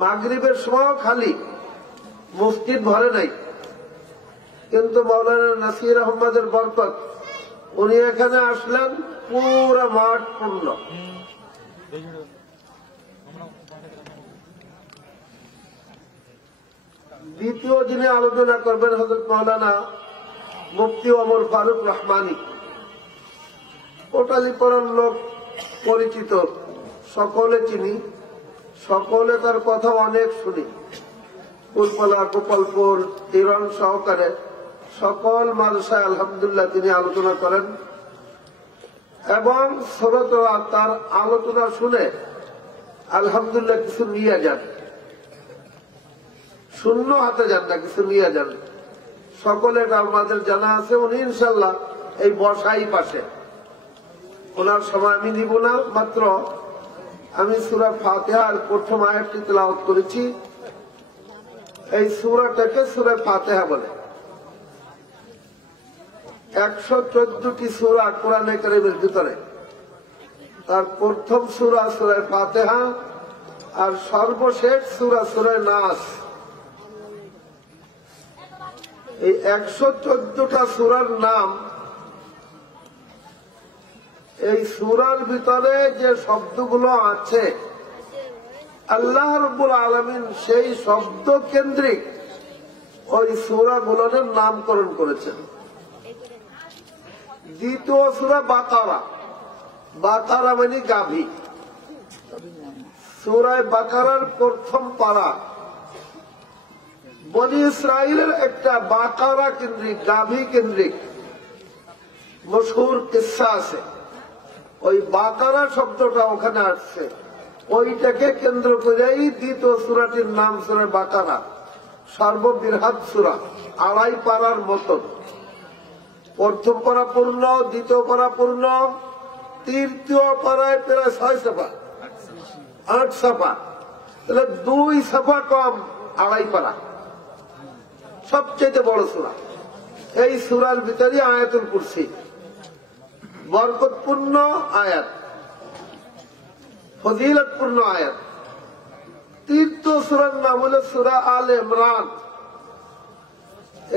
মাগরিবের সময় খালি, মসজিদ ভরে নাই, কিন্তু মাওলানা নাসির আহমদের বরকত উনি এখানে আসলেন, পুরা মাঠ পূর্ণ। দ্বিতীয় যিনি আলোচনা করবেন হযরত মাওলানা মুফতি ওমর ফারুক রহমানী। কোটালীপাড়ার লোক, পরিচিত, সকলে চিনি, সকলে তার কথা অনেক শুনি। কুলপালা, গোপালপুর, হিরণ সহকারে সকল মাদ্রাসায় আলহামদুলিল্লাহ তিনি আলোচনা করেন এবং শ্রোতারা তার আলোচনা শুনে আলহামদুলিল্লাহ কিছু নিয়ে যান, শূন্য হাতে যান না, কিছু নিয়ে যান। সকলে আমাদের জানা আছে। উনি ইনশাল্লাহ এই বসাই পাশে, ওনার সময় আমি নিব না, মাত্র আমি সূরা ফাতিহার প্রথম আয়াতটি তেলাওয়াত করেছি। এই সূরাটাকে সূরা ফাতিহা বলে। 114টি সূরা কোরআনে কারীমের ভিতরে, তার প্রথম সূরা সূরা ফাতিহা আর সর্বশেষ সূরা সূরা নাস। এই 114টা সূরার নাম, এই সূরার ভিতরে যে শব্দগুলো আছে আল্লাহ রাব্বুল আলামিন সেই শব্দ কেন্দ্রিক ওই সূরাগুলোর নামকরণ করেছেন। দ্বিতীয় সূরা বাকারা, বাকারা মানে গাভী। সূরা বাকারার প্রথম পারা বনি ইসরাইলের একটা বাকারা কেন্দ্রিক, গাভী কেন্দ্রিক মশহুর কিসসা আছে। ওই বাকারা শব্দটা ওখানে আসছে, ওইটাকে কেন্দ্র করেই দ্বিতীয় সূরাটির নাম সূরা বাকারা। সর্ববৃহৎ সূরা, 2.5 পারার মতন। প্রথম পারা পূর্ণ, দ্বিতীয় পারা পূর্ণ, তৃতীয় পারায় প্রায় 6 সাফা, 8 সাফা, তাহলে 2 সাফা কম, 2.5 পারা। সবচেয়ে বড় সূরা। এই সূরার ভিতরে আয়াতুল কুরসি, বরকতপূর্ণ আয়াত, ফজিলতপূর্ণ আয়াত। তৃতীয় সূরার নাম হল সূরা আল ইমরান।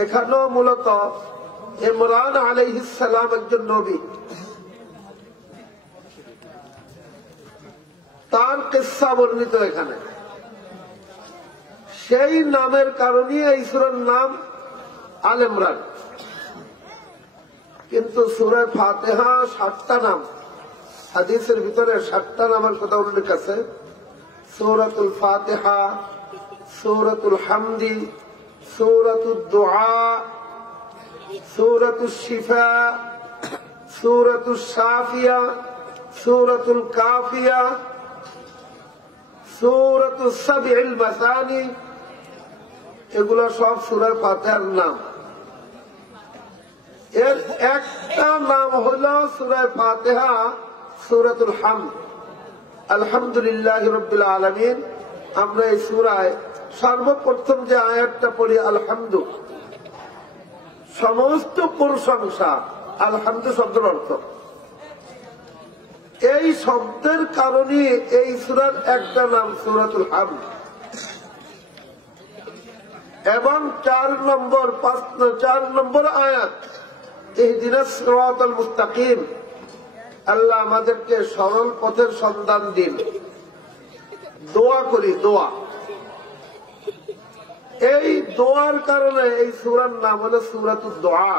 এখানেও মূলত ইমরান আলাইহিস সালাম একজন নবী, তার কিসসা বর্ণিত এখানে। সেই নামের কারণে এই সূরার নাম আল ইমরান। কিন্তু সূরা ফাতিহা 7টা নাম, হাদিসের ভিতরে 7টা নামের কথা উল্লেখ আছে। সূরাতুল ফাতিহা, সূরাতুল হামদি, সূরাতুদ দুআ, সূরাতুশ শিফা, সূরাতুশ শাফিয়া, সূরাতুল কাফিয়া, সূরাতুস সাবঈল মাসানি। এগুলো সব সূরা ফাতিহার নাম। এর একটা নাম হল সূরা ফাতিহা সূরাতুল হামদ। আলহামদুলিল্লাহি রাব্বিল আলামিন। আমরা এই সূরায় সর্বপ্রথম যে আয়াতটা পড়ি আলহামদু, সমস্ত প্রশংসা, আলহামদু শব্দের অর্থ। এই শব্দের কারণে এই সূরার একটা নাম সূরাতুল হামদ। এবং 4 নম্বর আয়াত, ইহদিনাস সিরাতাল মুস্তাকিম। আল্লাহ আমাদেরকে সরল পথের সন্ধান দিন। দোয়া করি, দোয়া। এই দোয়ার কারণে এই সূরার নাম হলো সূরাতুদ দুআ।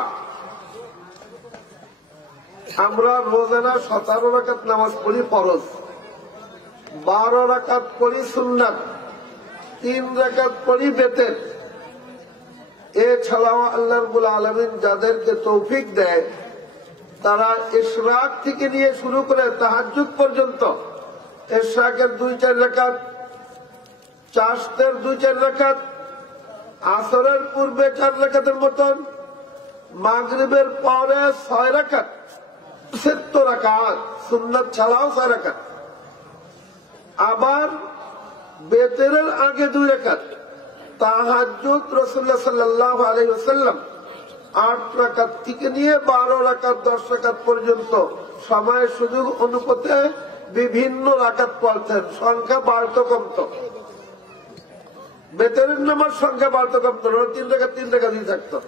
আমরা রোজানা 17 রাকাত নামাজ পড়ি ফরজ, 12 রাকাত পড়ি সুন্নাত, 3 রাকাত পড়ি বেতের। এছাড়াও আল্লাহ রাব্বুল আলামিন যাদেরকে তৌফিক দেয়, তারা ইশরাক থেকে নিয়ে শুরু করে তাহাজ্জুদ পর্যন্ত, ইশরাকের 2-4 রাকাত, চাশতের 2-4 রাকাত, আসরের পূর্বে 4 রাকাতের মতন, মাগরিবের পরে 6 রাকাত, 70 রাকাত, সুন্নাত ছাড়াও 6 রাকাত। আবার বেতেরের আগে 2 রাকাত, তাহাজ্জুদ রাসূলুল্লাহ সাল্লাল্লাহু আলাইহি ওয়াসাল্লাম 8 রাকাত থেকে নিয়ে 12 রাকাত, 10 রাকাত পর্যন্ত সময় সুযোগ অনুপাতে বিভিন্ন রাকাত পড়তেন, সংখ্যা বাড়তো কমতো। বেতেরের নামাজ সংখ্যা বাড়তো কমতো না, 3 রাকাত 3 রাকাতই থাকতো।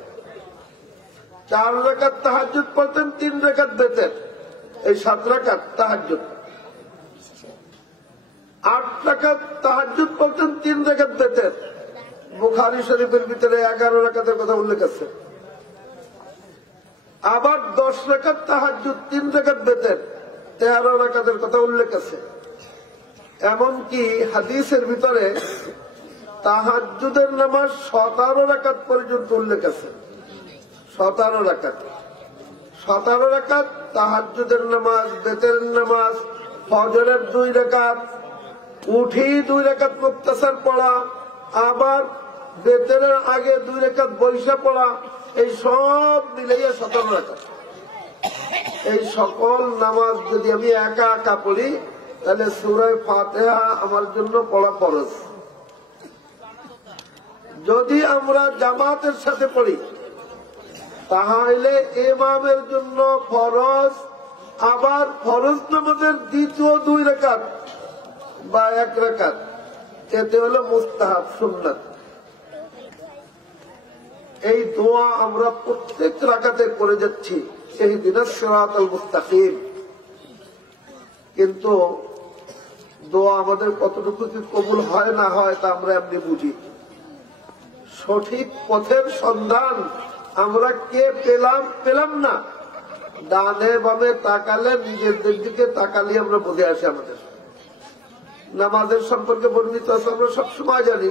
4 রাকাত তাহাজ্জুদ পড়তেন, 3 রাকাত বেতের, এই 7 রাকাত তাহাজ্জুদ। 8 রাকাত তাহাজ্জুদ পড়তেন, 3 রাকাত বেতের। বুখারী শরীফের ভিতরে 11 রাকাতের কথা উল্লেখ আছে। আবার 10 রাকাত তাহাজ্জুদ, 3 রাকাত বেতের, 13 রাকাতের কথা উল্লেখ আছে। এমনকি হাদিসের ভিতরে তাহাজ্জুদের নামাজ 17 রাকাত পর্যন্ত উল্লেখ আছে। 17 রাকাত, 17 রাকাত তাহাজ্জুদের নামাজ, বেতের নামাজ, ফজরের 2 রাকাত, উঠি 2 রাকাত মুক্তাসার পড়া, আবার বেতেরের আগে 2 রাকাত বৈশা পড়া, এই সব মিলাইয়া 17 রাকাত। এই সকল নামাজ যদি আমি একা একা পড়ি তাহলে সূরা ফাতিহা আমার জন্য পড়া ফরজ। যদি আমরা জামাতের সাথে পড়ি তাহলে ইমামের জন্য ফরজ, আবার ফরজ নামাজের দ্বিতীয় 2 রাকাত বা 1 রাকাত, এতে হলো মুস্তাহাব, সুন্নাত। এই দোয়া আমরা প্রত্যেক রাকাতে করে যাচ্ছি, ইহদিনাস সিরাতাল মুস্তাকিম। কিন্তু দোয়া আমাদের কতটুকু কি কবুল হয় না হয় তা আমরা এমনি বুঝি। সঠিক পথের সন্ধান আমরা কে পেলাম না, ডানে বামে তাকালে, নিজেদের দিকে তাকালে আমরা বুঝে আসি। আমাদের নামাজের সম্পর্কে বর্ণিত আছে, আমরা সবসময় জানি,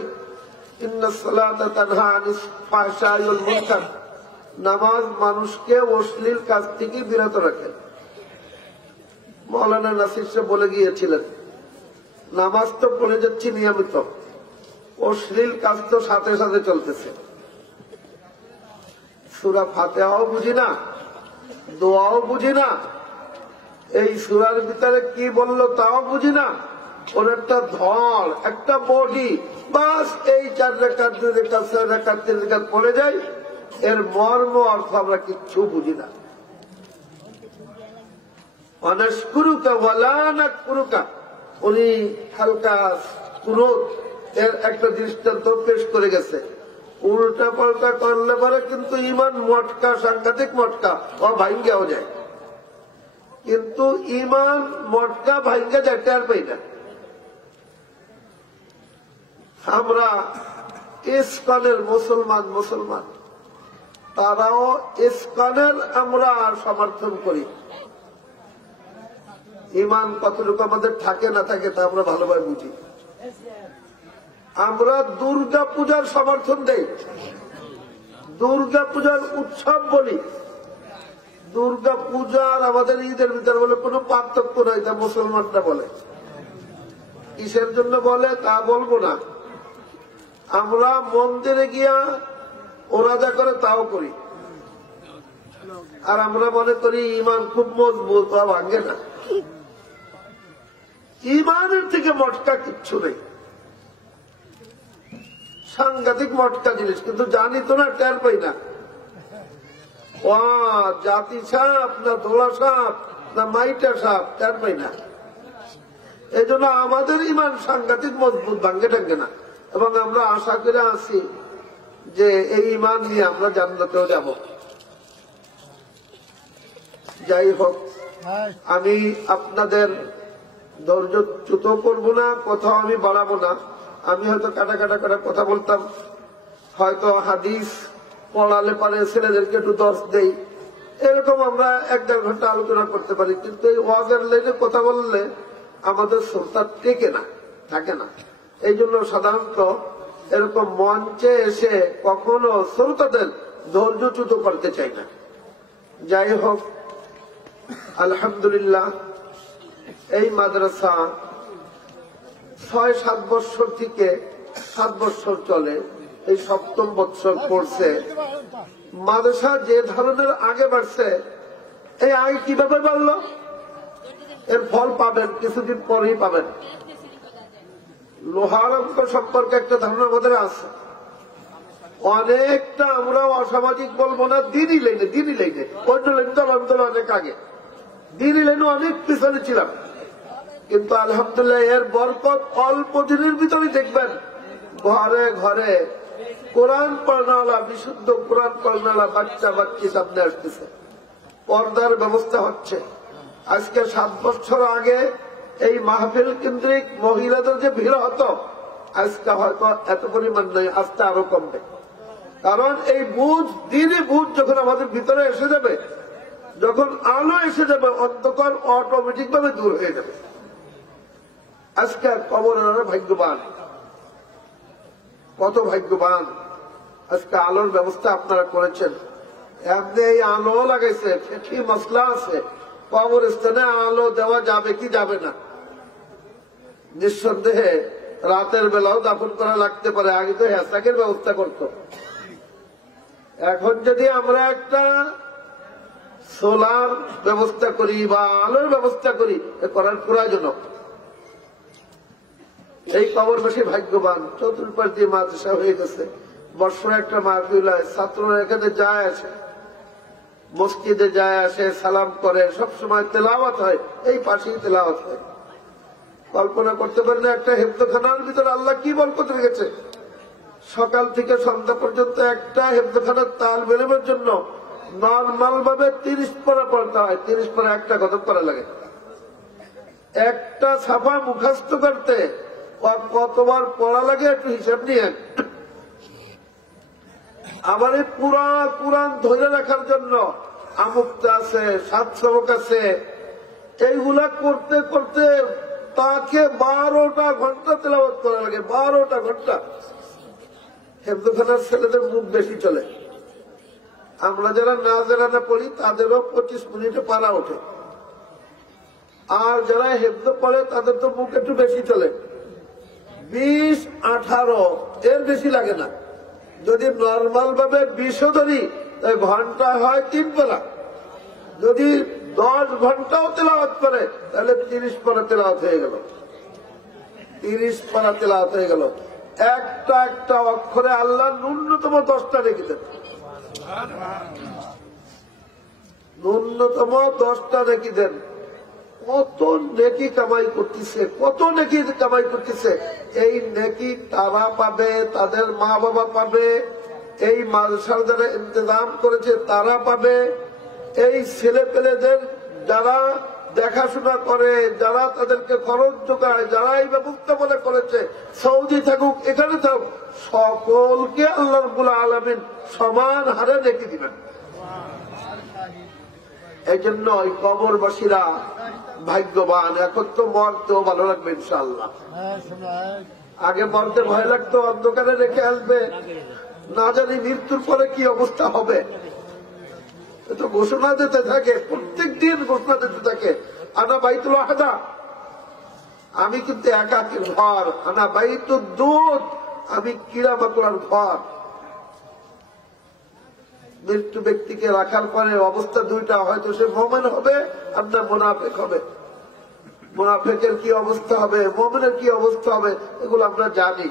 ইন্নাস সালাতা তানহা আনিল ফাহশাই ওয়াল মুনকার, নামাজ মানুষকে অশ্লীল কাজ থেকে বিরত রাখে। মৌলানা নাসির সাহেব বলে গিয়েছিলেন, নামাজ তো পড়ে যাচ্ছি নিয়মিত, অশ্লীল কাজ তো সাথে সাথে চলতেছে। সূরা ফাতিহাও বুঝি না, দোয়াও বুঝি না, এই সূরার ভিতরে কি বললো তাও বুঝি না। ওর একটা ধর, একটা বডি, বাস এই 4 রাকাত 2 রাকাত 6 রাকাত 3 রাকাত পড়ে যায়, এর মর্ম অর্থ আমরা কিচ্ছু বুঝি না। অনাশকুরুকা ওয়ালা নাকফুরুকা, উনি হালকা কুনুত এর একটা দৃষ্টান্ত পেশ করে গেছে। উল্টা পাল্টা করলে পারে কিন্তু ইমান মটকা, সাংঘাতিক মটকা, ও ভাঙ্গাও যায়। কিন্তু ইমান মটকা ভাঙ্গা যায়, টের পাই না। আমরা ইসকনের মুসলমান, তারাও ইসকনের আমরা সমর্থন করি। ইমান কতটুকু আমাদের থাকে না থাকে তা আমরা ভালোভাবে বুঝি। আমরা দুর্গা পূজার সমর্থন দেই, দুর্গা পূজার উৎসব বলি। দুর্গা পূজার আমাদের ঈদের ভিতরে বলে কোনো পার্থক্য নাই, তা মুসলমানরা বলে। কিসের জন্য বলে তা বলবো না। আমরা মন্দিরে গিয়া ওরা যা করে তাও করি, আর আমরা মনে করি ইমান খুব মজবুত, তা ভাঙে না। ইমানের থেকে মটকা কিচ্ছু নেই, সাংঘাতিক মটকা জিনিস, কিন্তু জানি তো না, টের পাই না। জাতি সাপ না ধোলা সাপ না মাইটা সাপ, টের পাই না। এই জন্য আমাদের ইমান সাংঘাতিক মজবুত, ভাঙ্গে টাঙ্গে না। এবং আমরা আশা করে আছি যে এই ইমান নিয়ে আমরা জান্নাতেও যাব। যাই হোক, আমি আপনাদের ধৈর্যচ্যুত করব না, কোথাও আমি বাড়াবো না। আমি হয়তো কাটা কথা বলতাম, হয়তো হাদিস পড়ালে পারে ছেলেদেরকে একটু দর্শ দেই, এরকম আমরা 1-1.5 ঘন্টা আলোচনা করতে পারি। কিন্তু এই ওয়াজের লাইনে কথা বললে আমাদের শ্রদ্ধা টেকে না, থাকে না। এই জন্য সাধারণত এরকম মঞ্চে এসে কখনো শ্রোতাদের ধৈর্যচ্যুত করতে চাই না। যাই হোক, আলহামদুলিল্লাহ, এই মাদ্রাসা 6-7 বছর থেকে 7 বছর চলে, এই 7ম বছর পড়ছে। মাদ্রাসা যে ধরনের আগে বাড়ছে, এই আগে কিভাবে বাড়লো এর ফল পাবেন কিছুদিন পরেই পাবেন। লোহার অঙ্ক সম্পর্কে একটা ধারণা আমাদের আছে। অনেকটা আমরা অসামাজিক বলবো না, দিনই লাইনে অন্য লাইন তো অনেক আগে, দিনই লাইনে অনেক পিছনে ছিলাম। কিন্তু আলহামদুলিল্লাহ এর বরকত অল্প দিনের ভিতরে দেখবেন ঘরে ঘরে কোরআন পড়নাওয়ালা, বিশুদ্ধ কোরআন পড়নাওয়ালা বাচ্চা বাচ্চি সামনে আসতেছে, পর্দার ব্যবস্থা হচ্ছে। আজকে 7 বছর আগে এই মাহফিল কেন্দ্রিক মহিলাদের যে ভিড় হতো, আজকে হয়তো এত পরিমাণ নেই, আজকে আরো কমবে। কারণ এই বুঝ, দিনই বুঝ যখন আমাদের ভিতরে এসে যাবে, যখন আলো এসে যাবে, অন্ধকার অটোমেটিক ভাবে দূর হয়ে যাবে। আজকে কবরের ভাগ্যবান, কত ভাগ্যবান। আজকে আলোর ব্যবস্থা আপনারা করেছেন, এমনি এই আলো লাগাইছে, ফিকি মশলা আছে, কবরস্থানে আলো দেওয়া যাবে কি যাবে না। নিঃসন্দেহে রাতের বেলাও দাফন করা লাগতে পারে, আগে তো হ্যাসাকের ব্যবস্থা করত। এখন যদি আমরা একটা সোলার ব্যবস্থা করি বা আলোর ব্যবস্থা করি, করার প্রয়োজন। এই কবর বেশি ভাগ্যবান, চতুর্পাশ দিয়ে মাদ্রাসা হয়ে গেছে, বর্ষর একটা মাহফিল হয়, ছাত্ররা এখানে যায় আসে, মসজিদে যায় আসে, সালাম করে, সবসময় তেলাওয়াত হয়, এই পাশেই তেলাওয়াত হয়। কল্পনা করতে পারেন একটা হেফজখানার ভিতরে আল্লাহ কি বরকত রেখেছে। সকাল থেকে সন্ধ্যা পর্যন্ত একটা হেফজখানার তাল বেলুমের জন্য নর্মাল ভাবে 30 পারা পড়তে হয়, 30 পারা একটা গতক করা লাগে। একটা ছাপা মুখস্থ করতে কতবার পড়া লাগে একটু হিসাব নিয়ে। আবার এই পুরা কোরআন ধরে রাখার জন্য আমুক্ত আছে, 7 সবক আছে, এইগুলা করতে করতে তাকে 12টা ঘন্টা তেলাওয়াত করা লাগে, 12টা ঘন্টা। হেফজখানার ছেলেদের মুখ বেশি চলে, আমরা যারা নাজেরানা পড়ি তাদেরও 25 মিনিটে পারা ওঠে, আর যারা হেফজ পড়ে তাদের তো মুখ একটু বেশি চলে, 20-18 এর বেশি লাগে না। যদি নর্মাল ভাবে 20 ধরি, ঘন্টা হয় 3 পারা। যদি 10 ঘন্টাও তেলাওয়াত করে, তাহলে 30 পারা তেলাওয়াত হয়ে গেল, 30 পারা তেলাওয়াত হয়ে গেল। একটা একটা অক্ষরে আল্লাহ ন্যূনতম 10টা রেখে দেন, ন্যূনতম 10টা রেখে দেন। কত নেকি কামাই করতেছে, কত নেকি কামাই করতেছে। এই নেকি তারা পাবে, তাদের মা বাবা পাবে, এই মাদ্রাসার যারা ইন্তজাম করেছে তারা পাবে, এই ছেলে পেলেদের যারা দেখাশোনা করে, যারা তাদেরকে খরচ যোগায়, যারা এই ব্যবস্থাপনা করেছে, সৌদি থাকুক এখানে থাকুক, সকলকে আল্লাহ রাব্বুল আলামিন সমান হারে নেকি দিবেন। এই জন্য ওই কবরবাসীরা ভাগ্যবান। এখন তো মরতেও ভালো লাগবে ইনশাআল্লাহ। আগে মরতে ভয় লাগতো, অন্ধকারে রেখে আসবে, না জানি মৃত্যুর পরে কি অবস্থা হবে। তো ঘোষণা দিতে থাকে, প্রত্যেক দিন ঘোষণা দিতে থাকে, আনা বাইতুল আহাদা, আমি কিন্তু একাকীর ঘর, আনা বাইতুদ দুধ, আমি কিরা মাকড়ার ঘর। মৃত্যু ব্যক্তিকে রাখার পরে অবস্থা দুইটা, হয়তো সে মুমিন হবে আর না মুনাফিক হবে। মুনাফিকের কি অবস্থা হবে, মুমিনের কি অবস্থা হবে, এগুলো আমরা জানি।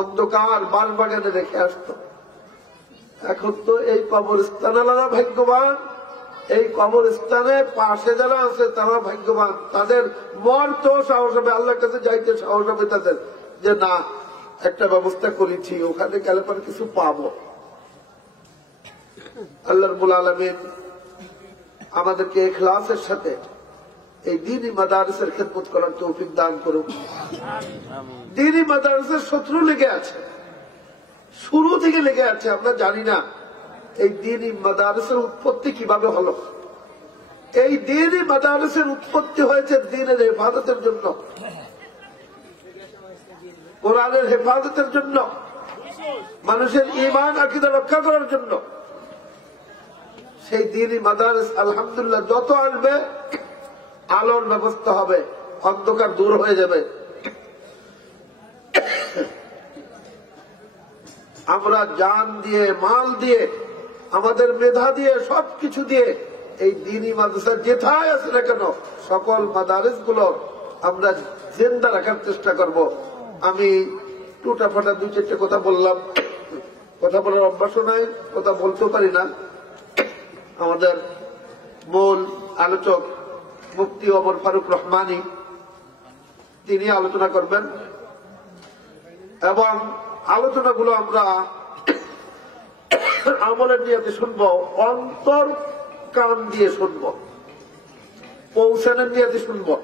অন্ধকার বাঁশবাগানে রেখে আসতো। এখন তো এই কবরস্থান আলাদা ভাগ্যবান, এই কবরস্থানে পাশে যারা আছে তারা ভাগ্যবান। তাদের মরতেও সাহস হবে, আল্লাহর কাছে যাইতে সাহস হবে তাদের, যে না একটা ব্যবস্থা করেছি, ওখানে গেলে পরে কিছু পাবো। আল্লাহ রাব্বুল আলামিন আমাদেরকে ইখলাসের সাথে এই দ্বীনি মাদারিসের খেদমত করার তৌফিক দান করুন। দ্বীনি মাদারিসের শত্রু লেগে আছে, শুরু থেকে লেগে আছে, আমরা জানি না এই দ্বীনি মাদারিসের উৎপত্তি কিভাবে হলো। এই দ্বীনি মাদারিসের উৎপত্তি হয়েছে দ্বীনের হেফাজতের জন্য, কোরআনের হেফাজতের জন্য, মানুষের ঈমান আকীদা রক্ষা করার জন্য। সেই দ্বীনি মাদারিস আলহামদুলিল্লাহ যত আসবে আলোর ব্যবস্থা হবে, অন্ধকার দূর হয়ে যাবে। আমরা জান দিয়ে, মাল দিয়ে, আমাদের মেধা দিয়ে, সবকিছু দিয়ে এই দ্বীনি মাদ্রাসা যেথায় আছে না কেন, সকল মাদারিস গুলো আমরা জিন্দা রাখার চেষ্টা করব। আমি টুটা ফাটা 2-4টে কথা বললাম, কথা বলার অভ্যাস নাই, কথা বলতেও পারি না। আমাদের মূল আলোচক মুফতি ওমর ফারুক রহমানী, তিনি আলোচনা করবেন। এবং আলোচনাগুলো আমরা আমলের নিয়তে শুনবো, অন্তর কান দিয়ে শুনবো, পৌঁছানোর নিয়তে শুনবো।